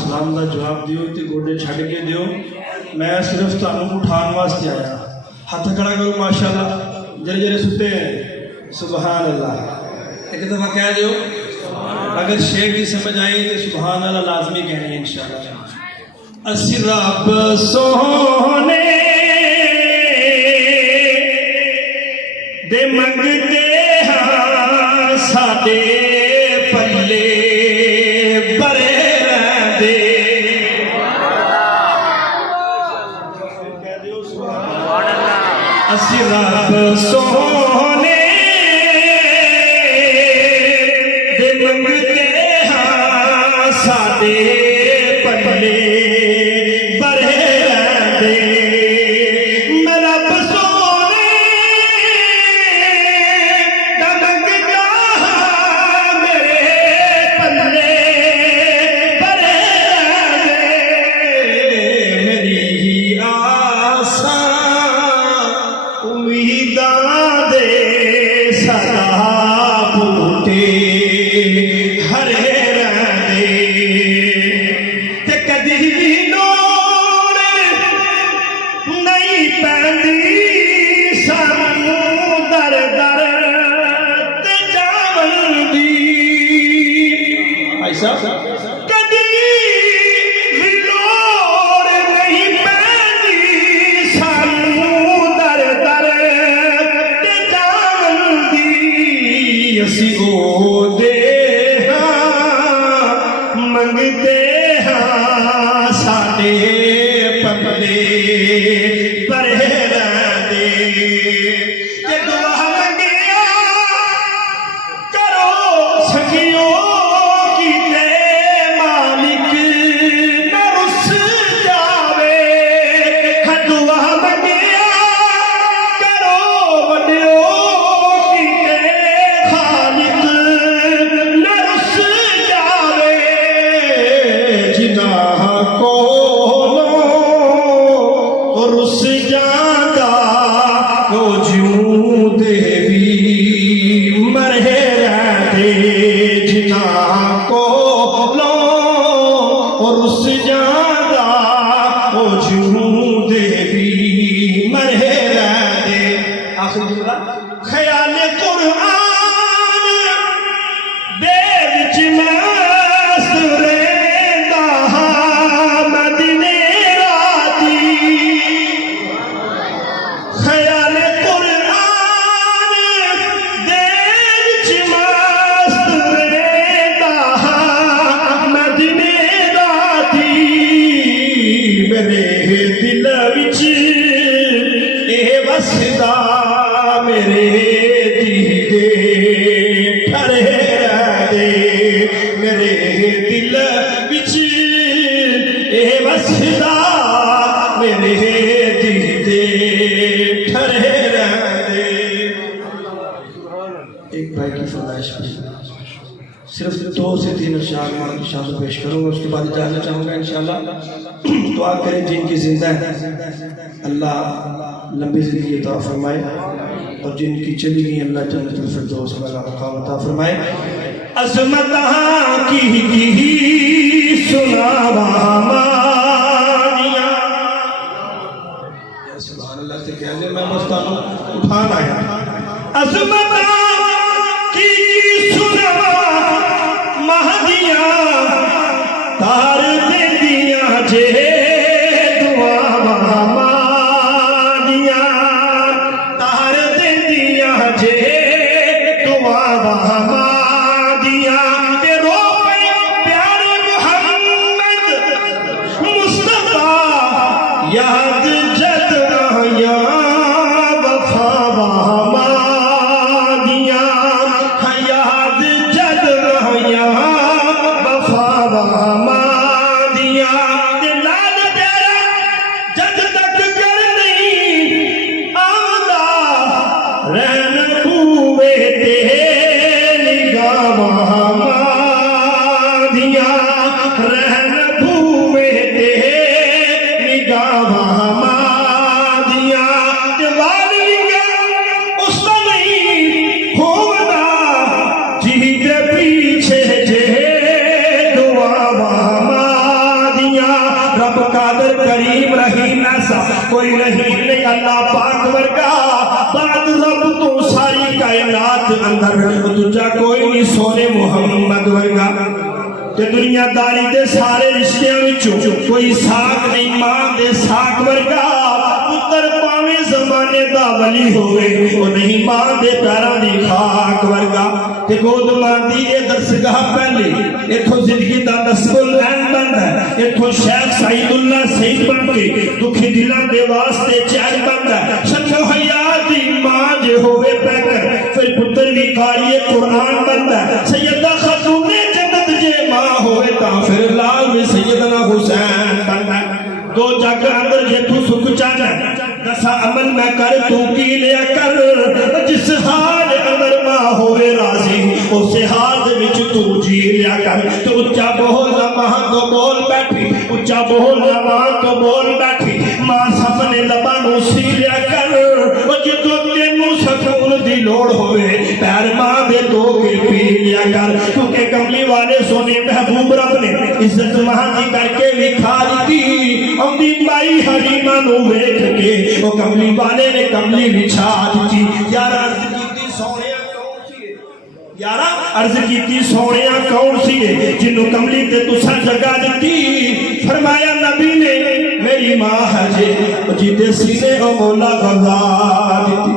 सलाम का जवाब दियो तो गोडे छड़ के दियो। मैं सिर्फ तुहानू उठाने वास्ते आया। हाथ खड़ा करो माशाअल्लाह। जरे जरे सुते हैं सुबहान अल्लाह। एक दफा कह दो। अगर शेर की समझ आई तो सुबहान अल्लाह लाजमी कहनी है इंशाअल्लाह। असी रब सोने दे मंगते हाँ साडे पल्ले बरे रहंदे। असी रब सोने दे मंगते हाँ साडे पल्ले बरे रहंदे। मैं रब सोने दा मंगदा हाँ मेरे पल्ले बरे रहंदे। मेरी आसां उम्मीदां दे सदा बूटे हरे रहंदे। ते कदी भी लोड़ नहीं पैंदी सानू दर दर ते जावन दी। ऐसा कदी भी लोड़ नहीं पैंदी सानू दर दर ते जावन दी। असी ओदे हाँ मंगते हाँ साडे पल्ले भरे रहंदे। ते दुआ मंगिया करो सखियो कीते मालिक न रुस जावे। हाँ दुआ मंगिया करो वड्डियो कीते खालिक न रुस जावे। जिन्हां कोलों रुस जांदा ओ जूं देवी मरे रहंदे। जिन्हां कोलों रुस जांदा ओ जूं देवी मरे रहंदे। आखिरी जुमला ख्याल कुरान बेद च मस्त रहिंदा हाँ मदीने राती। ख्याल कुरान बेद च मस्त रहिंदा हाँ मदीने राती। मेरे दिल विच एह वसदा मेरे दीदे ठरे रहंदे। मेरे दिल विच एह वसदा मेरे दीदे ठरे रहंदे। एक भाई की फरमाइश सिर्फ 2 से 3 अशआर मान की शाम पेश करूंगा। उसके बाद इजाजत चाहूंगा इंशाअल्लाह। दुआ करें जिनकी जिंदा है अल्लाह लंबी जिंदगी अता फरमाए और जिनकी चली गई अल्लाह जन्नतुल फिरदौस वाला मकाम अता फरमाए। अज़मत की सुनावा मानिया। या सुभान अल्लाह से कह दे मैं बस तानू उठान आया। अज़मत की सुनावा महदिया तार देंदिया जे दुआवा मानिया। तार देंदिया जे दुआवा मानिया। ते रोपे प्यारे मुहम्मद मुस्तफा याद जद आया वफावा मानिया। कोई नहीं अल्लाह पाक वर्गा बाद रब तो सारी कायनात अंदर दूजा कोई नहीं सोने मुहम्मद वर्गा ते दुनियादारी दे सारे रिश्तियां विचों कोई साख नहीं मां दे साख वर्गा पुत्र पावे जमाने दा वली होवे वो नहीं मां दे पैरां दी खाक वर्गा ते गोद मां दी ए दरसगाह पहले इथों जिंदगी दा दस्तुल ऐन बनदा इथों शेख सईदुल्लाह सईद बन के दुखी दिलां दे वास्ते चैन बनदा शक्ल हयात दी मां जे होवे पैकर फिर पुत्र भी कारी कुरान बनदा सैयदा खातूने जन्नत जे मां होवे ता फिर लाल में सैयदना हुसैन बनदा दो जग अंदर जे तू सुख चाहना दसा अमल मैं कर तू की लिया कर जिस हाल अंदर मां होवे राजी उस हाल दे विच तू जी लिया कर तो उच्चा बोल ना मां तो बोल बैठी उच्चा बोल ना मां तो बोल बैठी मां सामने लबा नु सी लिया कर ओ जितो तेनू सकून दी लोड़ होवे पैर मां दे दो के पी लिया कर क्योंकि कमली वाले सोने महबूब रब ने इज्जत मां दी करके विखा दी औंदी माई हलीमा नु वेख के ओ कमली वाले ने कमली विछा दी यार अर्ज कीती सोनिया कौन सी यारा अर्ज कीती सोनिया कौन सी जिन्हों कमली ते तुसा जगह दी फरमाया नबी ने मेरी मां है जे जिदे सीने ओ मौला गजा दी